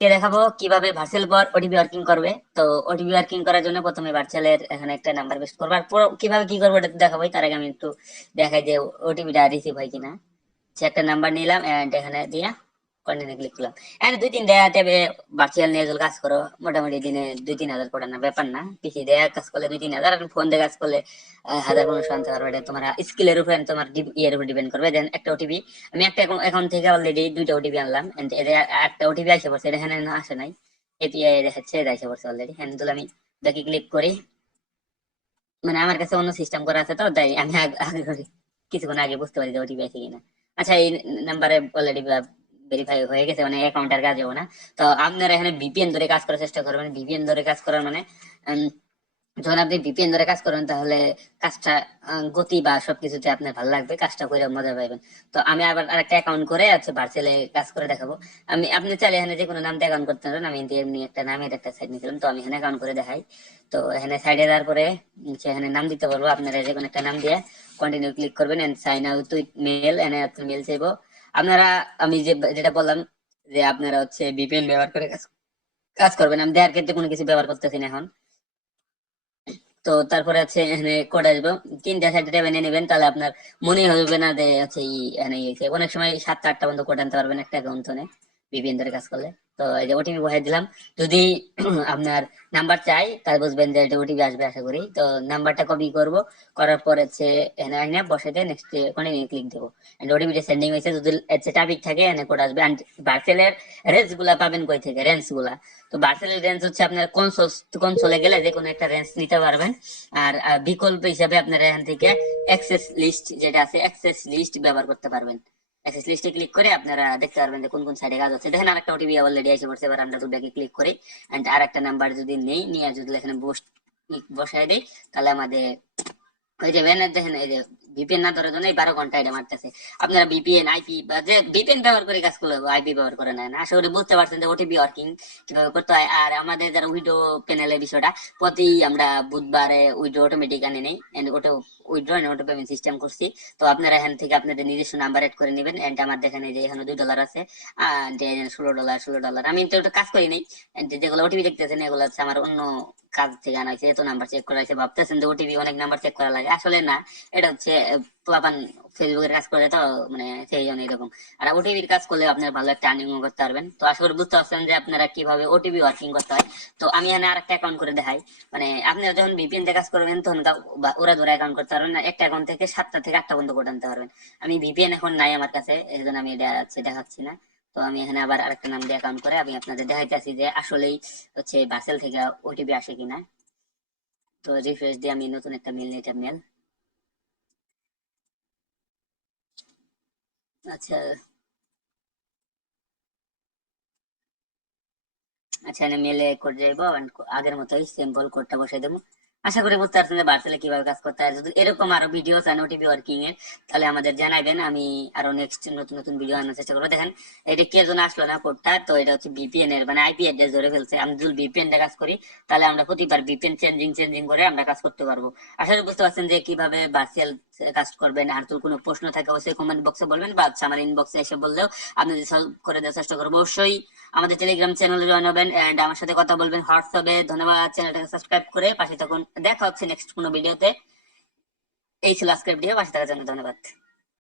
দেখাবো কিভাবে ভার্চুয়াল পর ওটিপি ওয়ার্কিং করবে। তো ওটিপি ওয়ার্কিং করার জন্য প্রথমে ভার্চুয়ালের এখানে একটা নাম্বার পেস্ট করবো, আর পুরো কিভাবে কি করবো এটা তো দেখাবো। তার আগে আমি একটু দেখাই যে ওটিপিটা রিসিভ হয় কিনা। সে একটা নাম্বার নিলাম এন্ড এখানে দিয়া কন্টিনিউ ক্লিক করলাম। এন্ড 2-3 ট্যাবে ভার্চুয়াল নিয়ে কাজ করো, মোটামুটি দিনে 2-3 হাজার পড়ে না, ব্যাপার না। পিসি দেয়া কাজ করলে 2-3 হাজার, আর ফোন দিয়ে কাজ করলে 1000-1500 আনতে পারবে। এটা তোমার স্কিলের উপর, তোমার ইয়ের উপর ডিপেন্ড করবে। দেন একটা ওটিপি, আমি একটা অ্যাকাউন্ট থেকে অলরেডি 2টা ওটিপি আনলাম এন্ড এদের একটা ওটিপি আসে পড়ছে, এটা এখানে আসে নাই, এপিআই দেখাচ্ছে, এটা আসে পড়ছে অলরেডি। এন্ড আমি দেখি ক্লিক করি, মানে আমার কাছে অন্য সিস্টেম করা আছে, তো তাই আমি আগে কিছুক্ষণ আগে বুঝতে পারি যে ওটিপি আছে কিনা। আচ্ছা, এই নাম্বারে অলরেডি ভেরিফাই হয়ে গেছে, মানে অ্যাকাউন্টের কাজ যাবো না। তো আপনারা এখানে ভিপিএন ধরে কাজ করার চেষ্টা করবেন। ভিপিএন ধরে কাজ করার মানে যখন আপনি ভিপিএন ধরে কাজ করবেন তাহলে কাজটা গতি বা সবকিছুতে আপনার ভালো লাগবে, কাজটা করে মজা পাইবেন। তো আমি আবার আরেকটা অ্যাকাউন্ট করে ভার্চুয়ালে কাজ করে দেখাবো। আপনি চাইলে এখানে যে কোনো নাম দিয়ে অ্যাকাউন্ট করতে পারেন। আমি এমনি একটা নামের একটা সাইড নিয়েছিলাম, তো আমি এখানে অ্যাকাউন্ট করে দেখাই। তো এখানে সাইডে দেওয়ার পরে এখানে নাম দিতে পারবো, আপনারা যে কোনো একটা নাম দিয়ে কন্টিনিউ ক্লিক করবেন and sign out with mail, এনে আপনার মেল চাইবো। আপনারা আমি যেটা বললাম যে আপনারা ভিপিএন ব্যবহার করে কাজ কাজ করবেন। আমি দেওয়ার ক্ষেত্রে কোনো কিছু ব্যবহার করতেছি না এখন। তো তারপরে এখানে কোড আসবে, 3টা 4টা ট্যাব এনে নেবেন, তাহলে আপনার মনে হবে না যে এখানে অনেক সময় 7টা 8টা পর্যন্ত কোড আনতে পারবেন একটা অ্যাকাউন্ট ভিপিএন ধরে কাজ করলে। তো এই যে ওটিপি বসাই দিলাম। যদি আপনার নাম্বার চাই তাহলে বুঝবেন যে এটা ওটিপি আসবে আশা করি। তো নাম্বারটা কপি করব, করার পর এখানে এনে বসাইতে নেক্সট কন্টিনিউ ক্লিক দেবো। এন্ড ওটিপিটা সেন্ডিং হয়েছে, যদি ট্রাফিক থাকে এনে কোড আসবে। এন্ড ভার্চুয়ালের রেঞ্জ গুলা পাবেন কই থেকে, রেঞ্জ গুলা। তো ভার্চুয়াল রেঞ্জ আপনার কনসোলে গেলে যে কোনো একটা রেঞ্জ নিতে পারবেন। আর বিকল্প হিসাবে আপনারা এখান থেকে অ্যাক্সেস লিস্ট যেটা আছে, অ্যাক্সেস লিস্ট ব্যবহার করতে পারবেন। অ্যাক্সেস লিস্টে ক্লিক করে আপনারা দেখতে পারবেন যে কোন কোন সাইডে কাজ হচ্ছে। দেখেন আরেকটা ওটিপি অলরেডি এসে পড়ছে, এবার আমরা দুটাকে ক্লিক করি এন্ড আরেকটা নাম্বার যদি নেই নিয়ে যদি এখানে বসায় দেই, তাহলে আমাদের ওই যে ভ্যানের দেখেন এই যে ভিপিএন না ধরার জন্য 12 ঘন্টা এটা মারতেছে। আপনারা ভিপিএন আইপি বা যে ভিপিএন ব্যবহার করে কাজ করলে আইপি ব্যবহার করে না। আশা করি বুঝতে পারছেন যে ওটিপি ওয়ার্কিং কিভাবে করতে হয়। আর আমাদের যারা উইডো প্যানেলের বিষয়টা, প্রতি আমরা বুধবারে উইডো অটোমেটিক আনি নেই, ওটো উইড্রো অটো পেমেন্ট সিস্টেম করছি। তো আপনারা এখান থেকে আপনাদের নিজস্ব নাম্বার এড করে নেবেন। এন্ড আমার দেখেন এই যে এখানে $2 আছে, $16 আমি তো ওটা কাজ করি নাই। যেগুলো ওটিপি দেখতেছেন এগুলো আমার অন্য কাজ থেকে আনা হয়েছে। এত নাম্বার চেক করা হয়েছে, ভাবতেছেন যে ওটিপি অনেক নাম্বার চেক করা লাগে, আসলে না। এটা পোলাপান ফেসবুকের কাজ করে, তো মানে সেই জন্য এরকম। আর ওটিপির কাজ করলে আপনার ভালো একটা আর্নিং করতে পারবেন। তো আশা করি বুঝতে পারছেন যে আপনারা কিভাবে ওটিপি ওয়ার্কিং করতে হয়। তো আমি এখানে আরেকটা অ্যাকাউন্ট করে দেখাই। মানে আপনারা যখন ভিপিএন দিয়ে কাজ করবেন তখন ওরা ধরে অ্যাকাউন্ট করতে পারবেন না, একটা অ্যাকাউন্ট থেকে 7টা থেকে 8টা পর্যন্ত কোড আনতে পারবেন। আমি ভিপিএন এখন নাই আমার কাছে, এই জন্য আমি দেখাচ্ছি না। তো আমি এখানে আবার আরেকটা নাম দিয়ে অ্যাকাউন্ট করে আমি আপনাদের দেখাইতেছি যে আসলেই বাসেল থেকে ওটিপি আসে কিনা। তো রিফ্রেশ দিয়ে আমি নতুন একটা মেল নিয়ে, এটা মেল। আচ্ছা, আচ্ছা, আমি মেলে কোড যাইবো, আগের মতোই সিম্পল কোডটা বসাই দেবো। আশা করি বুঝতে পারছেন যে ভার্চুয়ালি কিভাবে কাজ করতে হয়। যদি এরকম আরো ভিডিও চান ওটিপি ওয়ার্কিং এর, তাহলে আমাদের জানাইবেন, আমি আরো নেক্সট নতুন নতুন ভিডিও আনার চেষ্টা করবো। দেখেন এটা কি জন্য আসলো না কোডটা, তো এটা ভিপিএন এর মানে আইপি অ্যাড্রেস ধরে ফেলছে। আমি যদি ভিপিএন দিয়ে কাজ করি তাহলে আমরা প্রতিবার ভিপিএন চেঞ্জিং করে আমরা কাজ করতে পারবো। আশা করি বুঝতে পারছেন যে কিভাবে ভার্চুয়াল কাজ করবেন। আর যদি কোনো প্রশ্ন থাকে অবশ্যই কমেন্ট বক্সে বলবেন, বা আমার ইনবক্সে এসে বললেও আপনাদের সলভ করে দেওয়ার চেষ্টা করবো। অবশ্যই আমাদের টেলিগ্রাম চ্যানেলে জয়েন হবেন এন্ড আমার সাথে কথা বলবেন হোয়াটসঅ্যাপে। ধন্যবাদ, চ্যানেলটাকে সাবস্ক্রাইব করে পাশে থাকুন। দেখা হচ্ছে নেক্সট কোনো ভিডিওতে। এই ছিল আজকের ভিডিও, পাশে থাকার জন্য ধন্যবাদ।